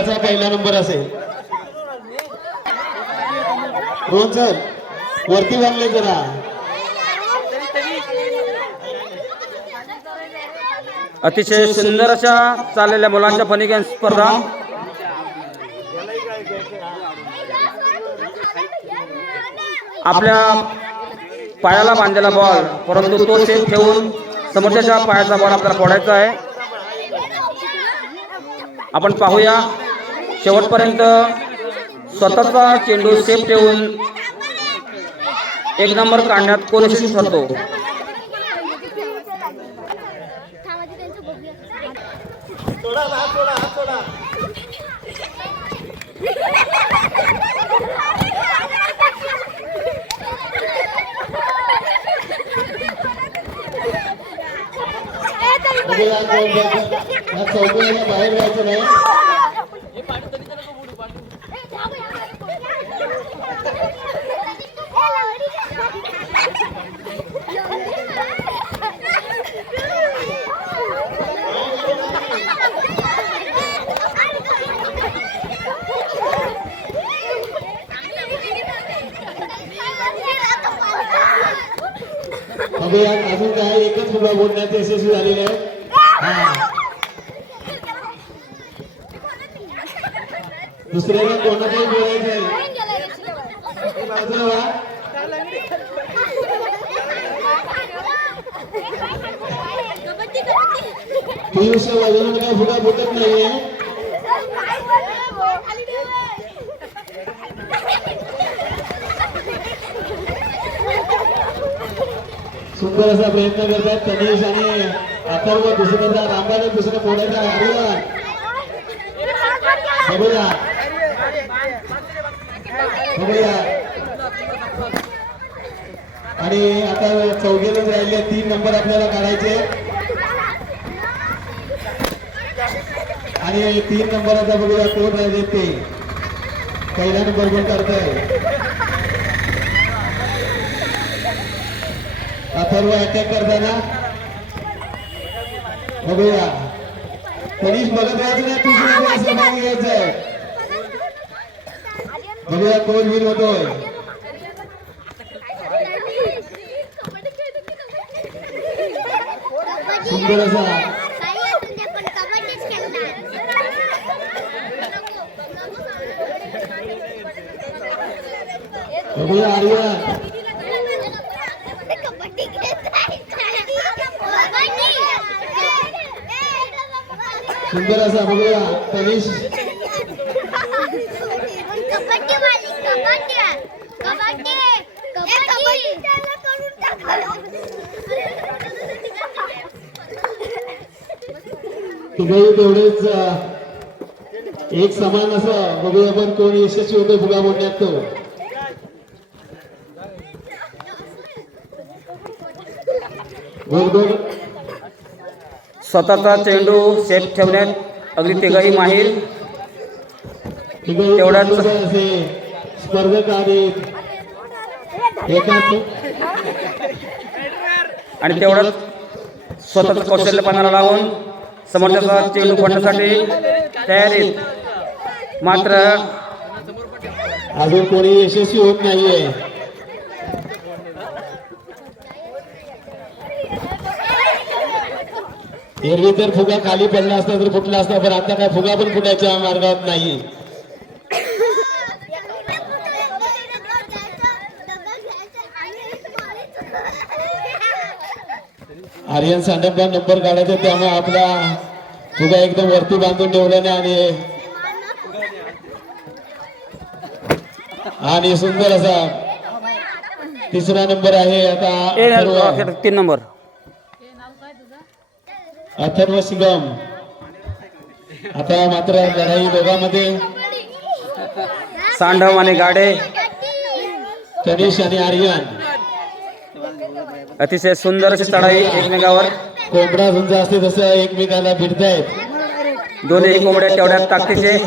त्याचा पहिला नंबर असेल. रोहन सर वरती बांधले जरा. अतिशय सुंदर अशा चाललेल्या मुलांच्या फनी गेम स्पर्धा. आपल्या पायाला बांधलेला बॉल, परंतु तो सेफ ठेवून समोरच्या पायाचा बॉल आपल्याला फोडायचा आहे. आपण पाहूया शेवटपर्यंत स्वतःचा चेंडू सेफ ठेवून एक नंबर काढण्यात कोण यशस्वी ठरतो. बाहेर जायचं नाही. अजून काय एकच फुगा बोलण्यात यशस्वी झालेले आहे. दुसऱ्याला कोणालाही बोलायचं आहे. पियुषच्या बाजूला काय फुगा फुटत नाहीये. सुंदर असा प्रयत्न करतात तनिष आणि अथर्व. दुसऱ्याचा रामबाने दुसरं फोडायचा. आर्यन बघूया बघूया. आणि आता चौघेलाच राहिले. 3 नंबर आपल्याला काढायचे आणि 3 नंबराचा बघूया कोण राहिले ते. पहिला नंबर कोण काढतोय. अथर्व अटॅक करताना बघूया. तरीच बघत राहायचं नाही. दुसऱ्या सहभागी घ्यायचंय. बघूया कोण विन होतोय. सुंदर असा बघूया आर्यन. सुंदर असा बघूया तनिष. तुम्ही तेवढेच एक समान असं बघूया पण कोण यशस्वी होते फुगा बोलण्यात तो. स्वतःचा चेंडू सेफ ठेवण्यात अगदी तिघही माहीर. तेवढ्याच स्पर्धक आहेत आणि तेवढंच स्वतःच कौशल्यपणाला लावून समोरच्याचा चेंडू फोडण्यासाठी तयारीत. मात्र अजून कोणी यशस्वी होत नाहीये. एरवी तर फुगा खाली पडला असता तर फुटला असता, पण आता काय फुगा पण फुटायच्या मार्गात नाही. आर्यन सांडपला नंबर काढायचा त्यामुळे आपला फुगा एकदम वरती बांधून ठेवल्याने आणि सुंदर असा तिसरा नंबर आहे. आता 3 नंबर अथर्व शिगम. आता मात्र लढाई दोघांमध्ये सांडव आणि गाडे. तनिष आणि आर्यन. अतिशय सुंदर अशी चढाई एकमेकावर. कोंबडा झुंज असते तसं एकमेकाला भिडतायत. दोन्ही कोंबड्या तेवढ्यात ताकदीचे.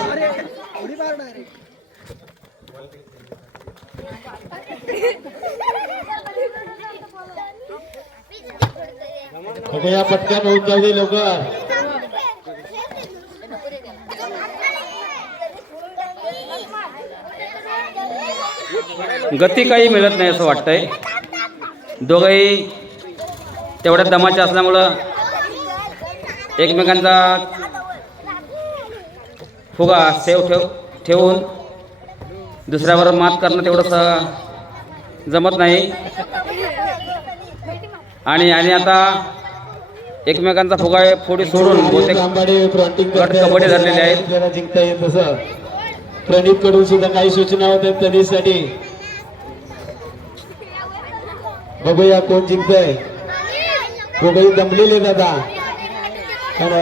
बघूया पटकन होऊन जाऊ दे लवकर. गती काही मिळत नाही असं वाटतंय. दोघंही तेवढ्या दमाचे असल्यामुळं एकमेकांचा फुगा ठेवून दुसऱ्यावर मात करणं तेवढंसं जमत नाही. आणि आता एकमेकांचा फुगा फोडी सोडून बहुतेक गट कबड्डी धरलेले आहेत. आपल्याला जिंकता येत तसं प्रणित कडून सुद्धा काही सूचना होत्या तनिषसाठी. बघूया कोण जिंकतंय. दोघंही दमलेले दादा, पण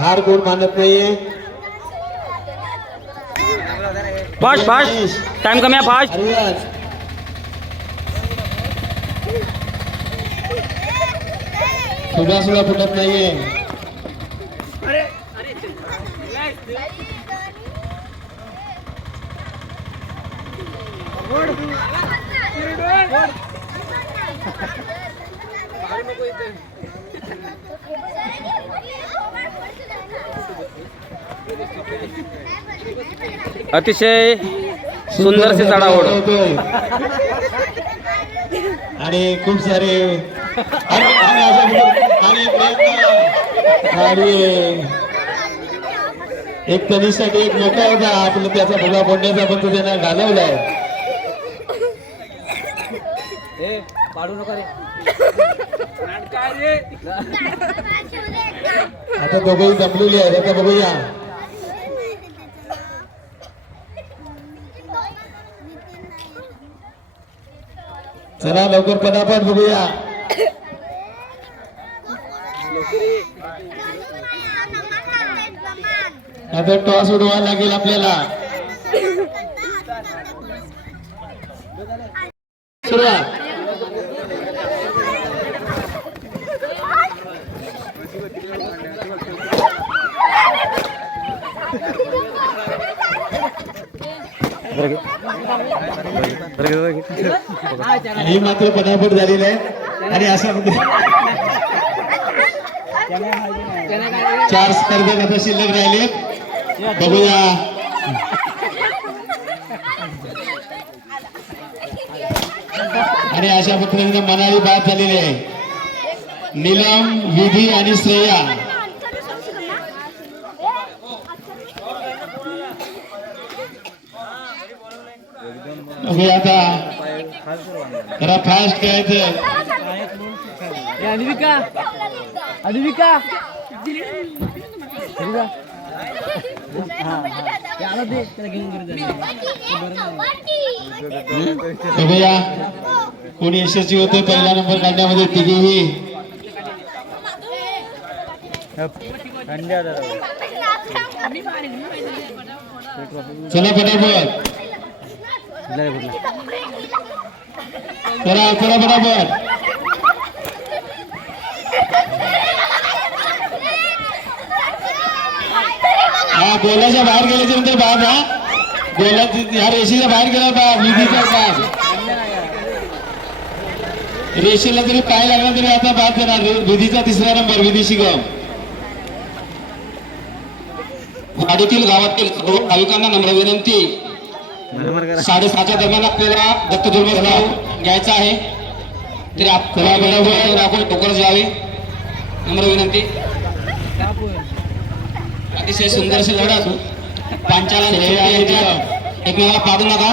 हार कोण मानत नाहीये. फास्ट टाइम कमी आहे. फास्ट फुगा सुद्धा फुटत नाहीये. अतिशय सुंदरशी चढाओढ आणि खूप सारे आणि एक तनिषसाठी एक मोठा होता आपलं त्याचा फुगा फोडण्याचा, पण तो त्यांना घालवलाय. आता दोघंही जमलेली आहेत. आता बघूया चला लवकर पटापट बघूया. आता टॉस उडवायला लागेल आपल्याला. सुरुवात. ही मात्र पटापट झालेली आहे. आणि अशा 4 स्पर्धक आता शिल्लक राहिले. बघूया आणि अशा पद्धतीने मनाली बाद झालेली आहे. नीलम, विधी आणि श्रेया. बघूया आता जरा फास्ट खेळायचं. बघूया कोणी यशस्वी होते पहिला नंबर काढण्यामध्ये. तिघेही चला फटाफट चला फटाफट. हा गोलाच्या बाहेर गेल्याच्या नंतर बाद. हा गोला ह्या रेषेच्या बाहेर गेला होता विधीचा बाद. रेषेला तरी पाय लागला तरी आता बाद देणार. विधीचा 3रा नंबर विधी शिगम. वाडीतील गावातील भाविकांना नम्र विनंती, 6:30च्या दरम्यान आपल्याला दत्तदुर्ग घ्यायचा आहे. तरी आपल्याला आपण लवकरच यावे नम्र विनंती. अतिशय सुंदरशी लढत. पांचाला एकमेकाला पाडू नका.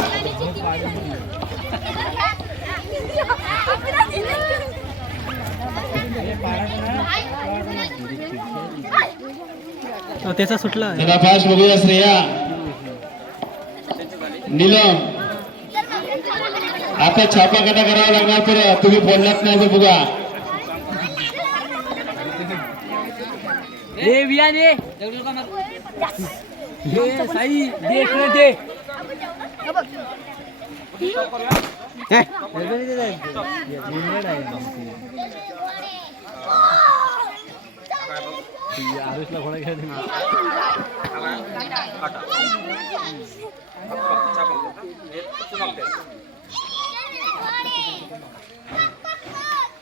त्याचा सुटला. फास्ट बघूया श्रेया, नीलम. आता छापाकाटा करावा लागणार. तर तुम्ही बोललात नाही तर बघा. आरुषला घोडा घ्या.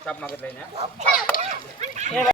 चाप मागत नाही.